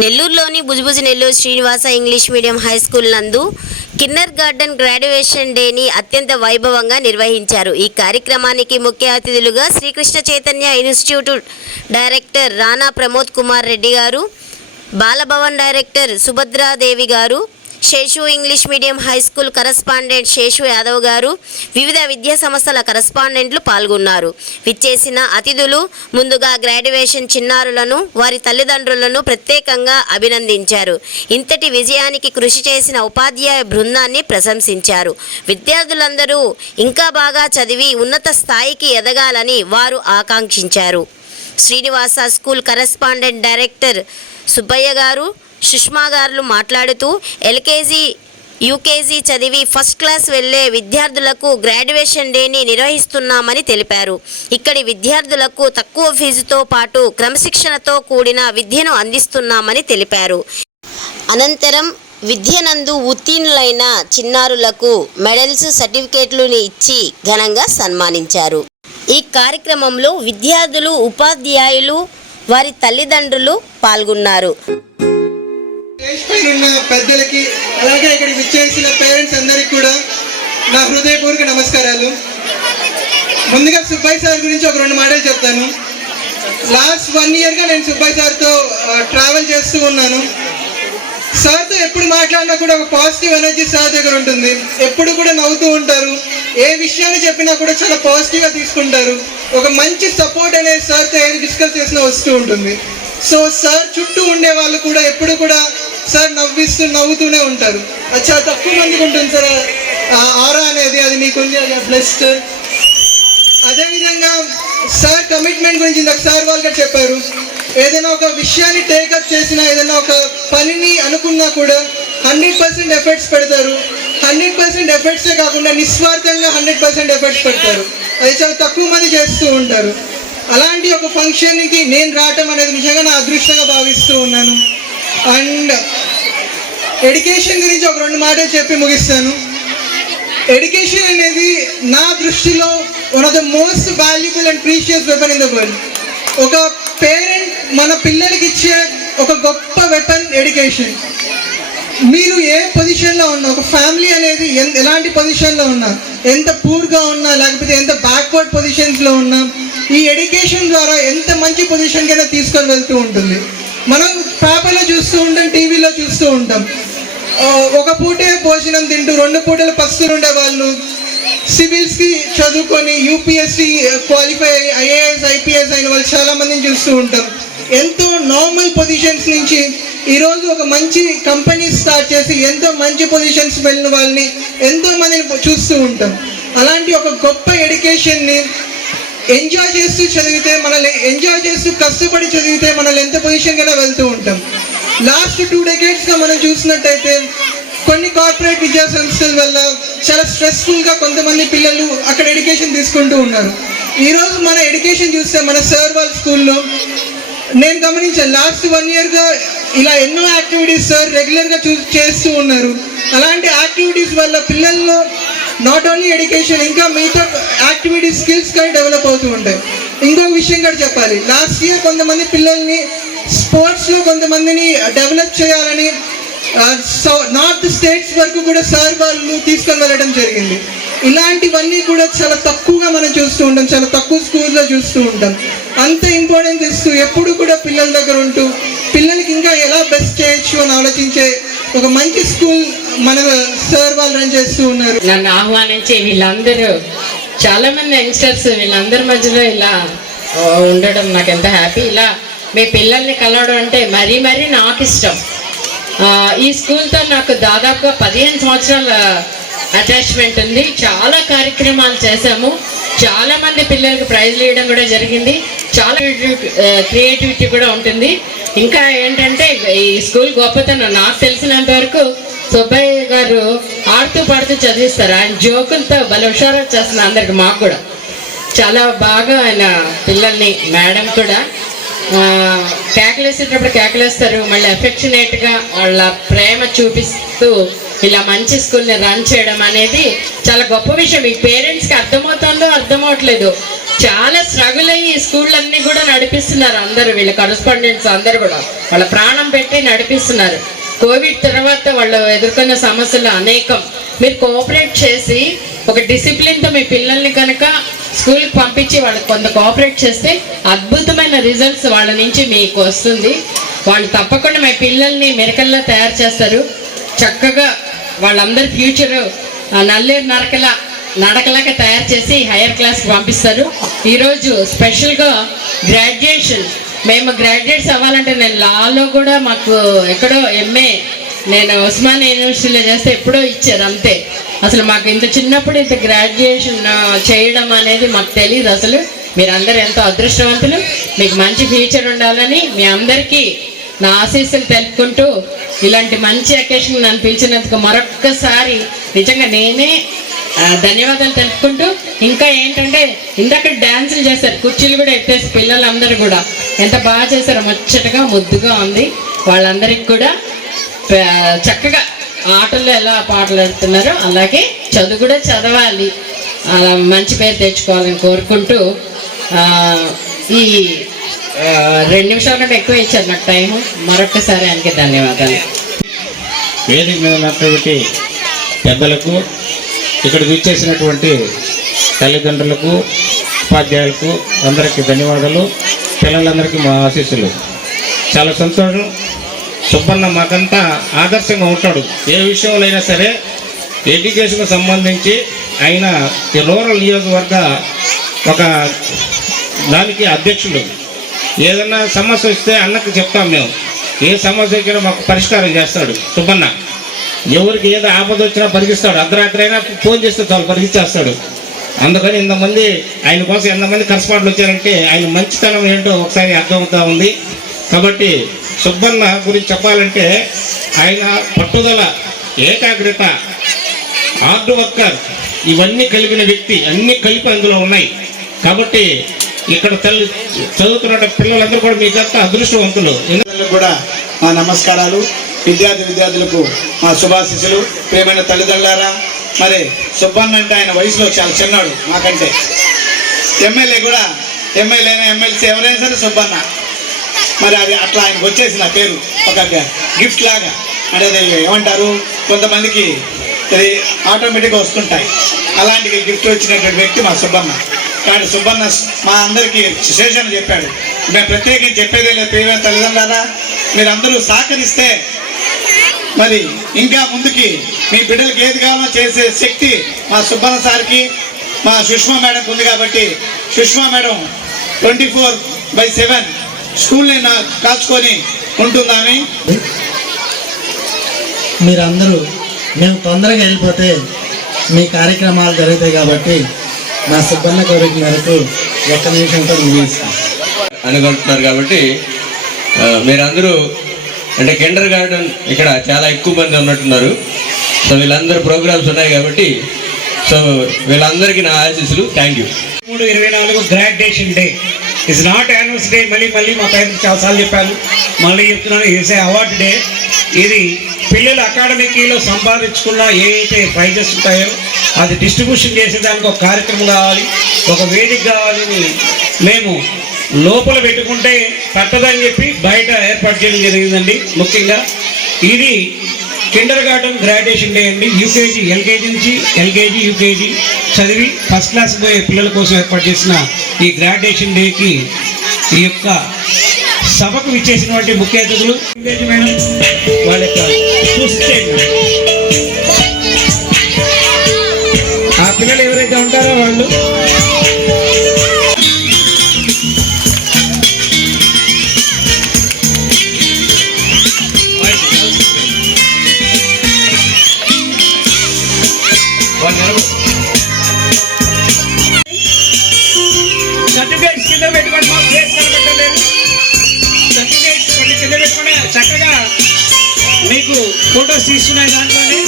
నెల్లూరులోని Bhujabhuja Nellore Srinivasa English medium high school నందు Kinnaur garden graduation డేని అత్యంత వైభవంగా నిర్వహించారు. ఈ కార్యక్రమానికి ముఖ్య అతిథులుగా Srikrishna Chaitanya institute director Rana Pramod Kumar Reddy garu Balabhavan director Subhadradevi garu Seshu English medium high school correspondent Seshu Yadav garu వివిధ విద్యా సంస్థల కరస్పాండెంట్లు పాల్గొన్నారు. విచ్చేసిన అతిథులు ముందుగా గ్రాడ్యుయేషన్ చిన్నారులను వారి తల్లిదండ్రులను ప్రత్యేకంగా అభినందించారు. ఇంతటి విజయానికి కృషి చేసిన ఉపాధ్యాయ బృందాన్ని ప్రశంసించారు. విద్యార్థులందరూ ఇంకా బాగా చదివి ఉన్నత స్థాయికి ఎదగాలని వారు ఆకాంక్షించారు. Srinivasa school correspondent director Subbaiah garu సుష్మాగారులు మాట్లాడుతూ ఎల్కేజీ యూకేజీ చదివి ఫస్ట్ క్లాస్ వెళ్ళే విద్యార్థులకు గ్రాడ్యుయేషన్ డేని నిర్వహిస్తున్నామని తెలిపారు. ఇక్కడి విద్యార్థులకు తక్కువ ఫీజుతో పాటు క్రమశిక్షణతో కూడిన విద్యను అందిస్తున్నామని తెలిపారు. అనంతరం విద్యనందు ఉత్తీర్ణులైన చిన్నారులకు మెడల్స్ సర్టిఫికేట్లను ఇచ్చి ఘనంగా సన్మానించారు. ఈ కార్యక్రమంలో విద్యార్థులు ఉపాధ్యాయులు వారి తల్లిదండ్రులు పాల్గొన్నారు. ఉన్న పెద్దలకి అలాగే ఇక్కడ విచ్చేసిన పేరెంట్స్ అందరికి కూడా నా హృదయపూర్వక నమస్కారాలు. ముందుగా సుబ్బాయి సార్ గురించి ఒక రెండు మాటలు చెప్తాను. లాస్ట్ వన్ ఇయర్గా నేను సుబ్బాయి సార్తో ట్రావెల్ చేస్తూ ఉన్నాను. సార్తో ఎప్పుడు మాట్లాడినా కూడా ఒక పాజిటివ్ ఎనర్జీ సార్ దగ్గర ఉంటుంది. ఎప్పుడు కూడా నవ్వుతూ ఉంటారు. ఏ విషయాన్ని చెప్పినా కూడా చాలా పాజిటివ్గా తీసుకుంటారు. ఒక మంచి సపోర్ట్ అనేది సార్తో ఏది డిస్కస్ చేసినా వస్తూ ఉంటుంది. సో సార్ చుట్టూ ఉండే వాళ్ళు కూడా ఎప్పుడు కూడా సార్ నవ్విస్తూ నవ్వుతూనే ఉంటారు. అది చాలా తక్కువ మందికి ఉంటుంది సార్ ఆరా అనేది అది మీకుంది అది బ్లెస్ట్ అదేవిధంగా సార్ కమిట్మెంట్ గురించి ఇందాక సార్ వాళ్ళు చెప్పారు. ఏదైనా ఒక విషయాన్ని టేకప్ చేసినా ఏదైనా ఒక పనిని అనుకున్నా కూడా హండ్రెడ్ పర్సెంట్ ఎఫర్ట్స్ పెడతారు. హండ్రెడ్ పర్సెంట్ ఎఫర్ట్సే కాకుండా నిస్వార్థంగా హండ్రెడ్ పర్సెంట్ ఎఫర్ట్స్ పెడతారు. అది చాలా తక్కువ మంది చేస్తూ ఉంటారు. అలాంటి ఒక ఫంక్షన్కి నేను రావటం అనేది నిజంగా నా అదృష్టంగా భావిస్తూ ఉన్నాను. అండ్ ఎడ్యుకేషన్ గురించి ఒక రెండు మాటలు చెప్పి ముగిస్తాను. ఎడ్యుకేషన్ అనేది నా దృష్టిలో one of the most valuable and precious weapon in the world ఒక పేరెంట్ మన పిల్లలకి ఇచ్చే ఒక గొప్ప వెపన్ ఎడ్యుకేషన్ మీరు ఏ పొజిషన్లో ఉన్నా ఒక ఫ్యామిలీ అనేది ఎన్- ఎలాంటి పొజిషన్లో ఉన్నా ఎంత పూర్గా ఉన్నా లేకపోతే ఎంత బ్యాక్వర్డ్ పొజిషన్స్లో ఉన్నా ఈ ఎడ్యుకేషన్ ద్వారా ఎంత మంచి పొజిషన్కైనా తీసుకొని వెళ్తూ ఉంటుంది. మనం పేపర్లో చూస్తూ ఉంటాం టీవీలో చూస్తూ ఉంటాం. ఒక పూటే భోజనం తింటూ రెండు పూటలు పస్తులు ఉండే వాళ్ళు సివిల్స్కి చదువుకొని యూపీఎస్సీ క్వాలిఫై అయ్యి ఐఏఎస్ ఐపీఎస్ అయిన వాళ్ళు చాలామందిని చూస్తూ ఉంటాం. ఎంతో నార్మల్ పొజిషన్స్ నుంచి ఈరోజు ఒక మంచి కంపెనీ స్టార్ట్ చేసి ఎంతో మంచి పొజిషన్స్ వెళ్ళిన వాళ్ళని ఎంతో మందిని చూస్తూ ఉంటాం. అలాంటి ఒక గొప్ప ఎడ్యుకేషన్ని ఎంజాయ్ చేస్తూ చదివితే మనల్ని ఎంజాయ్ చేస్తూ కష్టపడి చదివితే మనల్ని ఎంత పొజిషన్ వెళ్తూ ఉంటాం. లాస్ట్ టూ డెకేట్స్గా మనం చూసినట్టయితే కొన్ని కార్పొరేట్ విద్యా సంస్థల వల్ల చాలా స్ట్రెస్ఫుల్గా కొంతమంది పిల్లలు అక్కడ ఎడ్యుకేషన్ తీసుకుంటూ ఉన్నారు. ఈరోజు మన ఎడ్యుకేషన్ చూస్తే మన సార్ వాళ్ళ స్కూల్లో నేను గమనించాను లాస్ట్ వన్ ఇయర్గా ఇలా ఎన్నో యాక్టివిటీస్ సార్ రెగ్యులర్గా చూ చేస్తూ ఉన్నారు. అలాంటి యాక్టివిటీస్ వల్ల పిల్లల్లో నాట్ ఓన్లీ ఎడ్యుకేషన్ ఇంకా మిగతా యాక్టివిటీ స్కిల్స్ కానీ డెవలప్ అవుతూ ఉంటాయి. ఇంకొక విషయం కూడా చెప్పాలి. లాస్ట్ ఇయర్ కొంతమంది పిల్లల్ని స్పోర్ట్స్లో కొంతమందిని డెవలప్ చేయాలని నార్త్ స్టేట్స్ వరకు కూడా సార్ వాళ్ళు తీసుకొని వెళ్ళడం జరిగింది. ఇలాంటివన్నీ కూడా చాలా తక్కువగా మనం చూస్తూ ఉంటాం. చాలా తక్కువ స్కూల్లో చూస్తూ ఉంటాం. అంత ఇంపార్టెన్స్ ఇస్తూ ఎప్పుడు కూడా పిల్లల దగ్గర ఉంటూ పిల్లలకి ఇంకా ఎలా బెస్ట్ చేయొచ్చు అని ఆలోచించే ఒక మంచి స్కూల్ మన సార్ వాళ్ళు రన్ చేస్తూ ఉన్నారు. నన్ను ఆహ్వానించి వీళ్ళందరూ చాలా మంది యంగ్స్టర్స్ వీళ్ళందరి మధ్యలో ఇలా ఉండడం నాకు ఎంత హ్యాపీ ఇలా మీ పిల్లల్ని కలవడం అంటే మరీ మరీ నాకు ఇష్టం. ఈ స్కూల్తో నాకు దాదాపుగా పదిహేను సంవత్సరాల అటాచ్మెంట్ ఉంది. చాలా కార్యక్రమాలు చేశాము. చాలా మంది పిల్లలకు ప్రైజ్లు ఇవ్వడం కూడా జరిగింది. చాలా క్రియేటివిటీ కూడా ఉంటుంది. ఇంకా ఏంటంటే ఈ స్కూల్ గొప్పతనం నాకు తెలిసినంత వరకు సుబ్బయ్య గారు ఆడుతూ పాడుతూ చదివిస్తారు. ఆయన జోకులతో భలే హుషారు చేస్తున్నారు అందరికి మాకు కూడా. చాలా బాగా ఆయన పిల్లల్ని మేడం కూడా. కేకలేసేటప్పుడు కేకలేస్తారు. మళ్ళీ అఫెక్షనేట్గా వాళ్ళ ప్రేమ చూపిస్తూ ఇలా మంచి స్కూల్ని రన్ చేయడం అనేది చాలా గొప్ప విషయం. ఈ పేరెంట్స్కి అర్థమవుతుందో అర్థమవట్లేదు. చాలా స్ట్రగుల్ అయ్యి స్కూళ్ళన్నీ కూడా నడిపిస్తున్నారు అందరూ. వీళ్ళ కరస్పాండెంట్స్ అందరూ కూడా. వాళ్ళ ప్రాణం పెట్టి నడిపిస్తున్నారు. కోవిడ్ తర్వాత వాళ్ళు ఎదుర్కొన్న సమస్యలు అనేకం. మీరు కోఆపరేట్ చేసి ఒక డిసిప్లిన్తో మీ పిల్లల్ని కనుక స్కూల్కి పంపించి వాళ్ళకి కొంత కోఆపరేట్ చేస్తే అద్భుతమైన రిజల్ట్స్ వాళ్ళ నుంచి మీకు వస్తుంది. వాళ్ళు తప్పకుండా మీ పిల్లల్ని మెరకల్లా తయారు చేస్తారు. చక్కగా వాళ్ళందరి ఫ్యూచర్ నల్లేరు నరకల నడకలాగా తయారు చేసి హైయర్ క్లాస్కి పంపిస్తారు. ఈరోజు స్పెషల్గా గ్రాడ్యుయేషన్. మేము గ్రాడ్యుయేట్స్ అవ్వాలంటే నేను లాలో కూడా మాకు ఎక్కడో ఎంఏ నేను ఉస్మానియా యూనివర్సిటీలో చేస్తే ఎప్పుడో ఇచ్చారు అంతే. అసలు మాకు ఇంత చిన్నప్పుడు ఇంత గ్రాడ్యుయేషన్ చేయడం అనేది మాకు తెలియదు అసలు. మీరందరూ ఎంతో అదృష్టవంతులు. మీకు మంచి ఫ్యూచర్ ఉండాలని మీ అందరికీ నా ఆశీస్సులు తెలుపుకుంటూ ఇలాంటి మంచి అకేషన్ నన్ను పిలిచినందుకు మరొక్కసారి నిజంగా నేనే ధన్యవాదాలు తెలుపుకుంటూ ఇంకా ఏంటంటే ఇందాక డ్యాన్సులు చేశారు కుర్చీలు కూడా ఎత్తేసి పిల్లలందరూ కూడా. ఎంత బాగా చేశారో ముచ్చటగా ముద్దుగా ఉంది. వాళ్ళందరికీ కూడా చక్కగా ఆటల్లో ఎలా పాటలు ఆడుతున్నారో అలాగే చదువు కూడా చదవాలి. అలా మంచి పేరు తెచ్చుకోవాలని కోరుకుంటూ ఈ రెండు నిమిషాల కంటే ఎక్కువ ఇచ్చారు నాకు టైం మరొకసారి ఆయనకి ధన్యవాదాలు. వేదిక మీద ఉన్నటువంటి పెద్దలకు ఇక్కడికి ఇచ్చేసినటువంటి తల్లిదండ్రులకు ఉపాధ్యాయులకు అందరికీ ధన్యవాదాలు పిల్లలందరికీ మా ఆశీస్సులు. చాలా సంతోషం. సుబ్బన్న మాకంతా ఆదర్శంగా ఉంటాడు. ఏ విషయంలో అయినా సరే ఎడ్యుకేషన్కు సంబంధించి ఆయన ఈ రూరల్ నియోజకవర్గ ఒక దానికి అధ్యక్షులు. ఏదన్నా సమస్య వస్తే అన్నకు చెప్తాం మేము. ఏ సమస్య వచ్చినా మాకు పరిష్కారం చేస్తాడు సుబ్బన్న. ఎవరికి ఏదో ఆపద వచ్చినా పరిగిస్తాడు. అర్ధరాత్రి అయినా ఫోన్ చేస్తే చాలు పరిగిచ్చేస్తాడు. అందుకని ఇంతమంది ఆయన కోసం ఎంతమంది కరస్పాండ్లు వచ్చారంటే ఆయన మంచితనం ఏంటో ఒకసారి అర్థమవుతా ఉంది. కాబట్టి సుబ్బన్న గురించి చెప్పాలంటే ఆయన పట్టుదల ఏకాగ్రత హార్డ్ వర్కర్ ఇవన్నీ కలిగిన వ్యక్తి అన్నీ కలిపి అందులో ఉన్నాయి. కాబట్టి ఇక్కడ తల్లి చదువుతున్న పిల్లలందరూ కూడా మీకంతా అదృష్టవంతులు. కూడా మా నమస్కారాలు. విద్యార్థి విద్యార్థులకు మా శుభాశీస్సులు. ప్రేమైన తల్లిదండ్రులారా మరి సుబ్బన్న అంటే ఆయన వయసులో చాలా చిన్నాడు మాకంటే. ఎమ్మెల్యే కూడా ఎమ్మెల్యే అయినా ఎమ్మెల్సీ ఎవరైనా సరే సుబ్బన్న. మరి అది అట్లా ఆయనకు వచ్చేసింది ఆ పేరు. ఒక గిఫ్ట్ లాగా. అంటే అది ఏమంటారు? కొంతమందికి అది ఆటోమేటిక్గా వస్తుంటాయి. అలాంటి గిఫ్ట్ వచ్చినటువంటి వ్యక్తి మా సుబ్బన్న. కానీ సుబ్బన్న మా అందరికీ శేషాన్ని చెప్పాడు. మేము ప్రత్యేకించి చెప్పేదే లేదు. ప్రియమైన తల్లిదండ్రులారా మీరందరూ సహకరిస్తే మరి ఇంకా ముందుకి మీ బిడ్డలకి ఏది కావాలో చేసే శక్తి మా సుబ్బన్న సార్కి మా సుష్మా మేడంకి ఉంది కాబట్టి Sushma madam twenty four by seven స్కూల్ని నా కాచుకొని ఉంటుందని మీరందరూ మేము తొందరగా వెళ్ళిపోతే మీ కార్యక్రమాలు జరుగుతాయి కాబట్టి నా సుబ్బన్న కోరిక మేరకు ఒక్క నిమిషంతో ముగిస్తాం అనుకుంటున్నారు కాబట్టి మీరందరూ అంటే కిండర్ గార్డెన్ ఇక్కడ చాలా ఎక్కువ మంది ఉన్నట్టున్నారు. సో వీళ్ళందరూ ప్రోగ్రామ్స్ ఉన్నాయి కాబట్టి సో వీళ్ళందరికీ నా ఆశీస్సులు. థ్యాంక్ యూ మూడు ఇరవై నాలుగు graduation day. Is not anniversary day మళ్ళీ మళ్ళీ మా పైన చాలాసార్లు చెప్పాను. మళ్ళీ చెప్తున్నాను ఇస్ ఏ అవార్డు డే ఇది పిల్లలు అకాడమికీలో సంపాదించుకున్న ఏ ప్రైజెస్ ఉంటాయో అది డిస్ట్రిబ్యూషన్ చేసేదానికి ఒక కార్యక్రమం కావాలి ఒక వేదిక కావాలని మేము లోపల పెట్టుకుంటే పట్టదని చెప్పి బయట ఏర్పాటు చేయడం జరిగిందండి. ముఖ్యంగా ఇది కిండర్ గార్డెన్ గ్రాడ్యుయేషన్ డే అండి. యూకేజీ ఎల్కేజీ నుంచి ఎల్కేజీ యూకేజీ చదివి ఫస్ట్ క్లాస్ పోయే పిల్లల కోసం ఏర్పాటు చేసిన ఈ గ్రాడ్యుయేషన్ డేకి ఈ యొక్క సభకు విచ్చేసినటువంటి ముఖ్య అతిథులు. మేడం వాళ్ళ యొక్క సర్టిఫికేట్స్ కింద పెట్టుకోండి మా కొన్ని కింద పెట్టుకుని చక్కగా మీకు ఫొటోస్ తీస్తున్నాయి దాంట్లోనే.